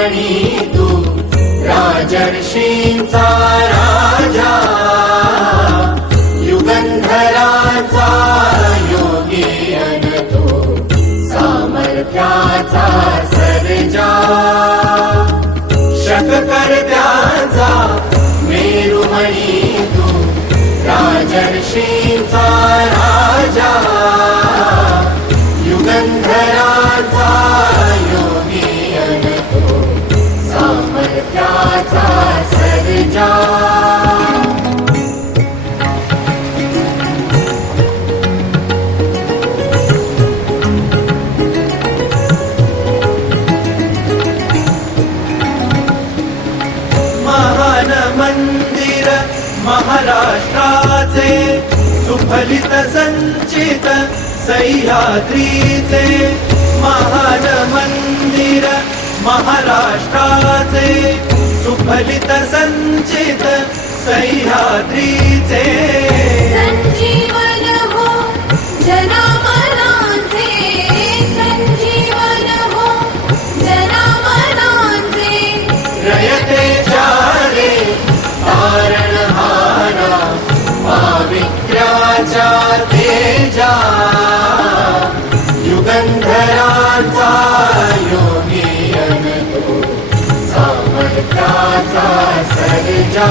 मेरुमणी तू राजर्षींचा राजा, युगंधराचा योगी अन तू सामर्थ्याचा सर्जा, शककर्त्याचा मेरुमणी तू राजर्षींचा राजा, युगंधराचा योगी अन तू सामर्थ्याचा सर्जा. महान मंदिर महाराष्ट्राचे, सुफलित संचित सह्याद्रीचे, महान मंदिर महाराष्ट्राचे, सुफलित संचित सह्याद्रीचे, संजीवन हो जनामनांचे, संजीवन हो जनामनांचे, रयतेच्या रे तारणहारा, पावित्र्याच्या तेजा, युगंधराचा योगी अन तू सामर्थ्याचा सर्जा.